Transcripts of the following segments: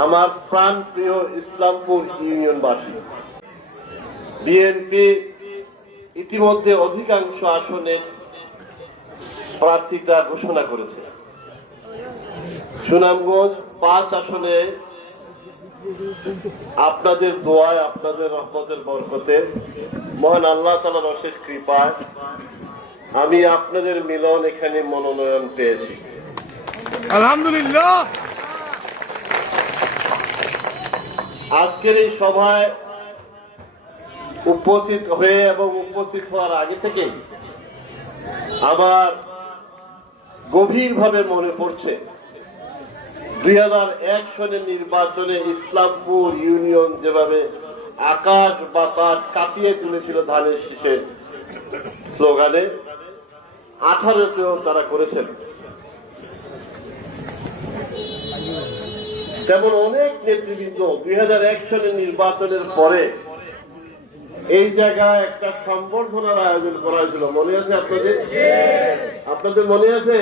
আমার প্রাণ প্রিয় ইসলামপুর ইউনিয়নবাসী, বিএনপি ইতিমধ্যে অধিকাংশ আসনের প্রার্থীতা ঘোষণা করেছে। সুনামগঞ্জ পাঁচ আসনে আপনাদের দোয়ায়, আপনাদের রহমতের বরকতে, মহান আল্লাহ তালার অশেষ কৃপায় আমি আপনাদের মিলন এখানে মনোনয়ন পেয়েছি। আলহামদুলিল্লাহ। আজকের এই সভায় উপস্থিত হয়ে এবং উপস্থিত হওয়ার আগে থেকে আমার গভীরভাবে মনে পড়ছে, দুই হাজার এক সনের নির্বাচনে ইসলামপুর ইউনিয়ন যেভাবে আকাশ বাতাস কাঁপিয়ে তুলেছিল ধানের শীষের স্লোগানে, আঠারোতেও তারা করেছেন। তেমন অনেক নেতৃবৃন্দ দুই হাজার এক সনের নির্বাচনের পরে এই জায়গায় একটা সম্বর্ধনার আয়োজন করা হয়েছিল। মনে আছে আপনাদের? আপনাদের মনে আছে?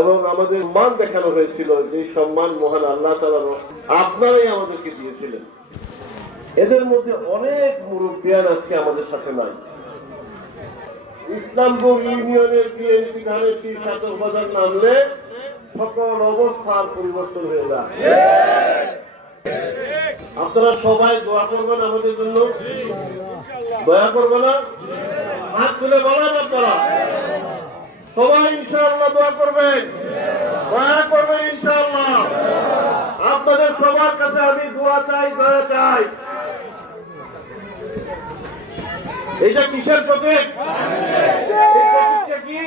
এবং আমাদের মান দেখানো হয়েছিল যে সম্মান মহান আল্লাহ তালা আপনারাই আমাদেরকে দিয়েছিলেন। এদের মধ্যে অনেক মুরব্বিয়ান আজকে আমাদের সাথে নাই। ইসলামপুর ইউনিয়নের বিএনপি ধানের সাতক বাজার নামলে সকল অবস্থার পরিবর্তন হয়ে যায় আপনারা সবাই দোয়া করবেন আমাদের জন্য। দয়া করবে না? হাত তুলে বলেন আপনারা। সবাই ইনশাআল্লাহ দোয়া করবেন। দয়া করবেন ইনশাআল্লাহ। আপনাদের সবার কাছে আমি দোয়া চাই, দয়া চাই। এইটা কিসের প্রতীক? কি?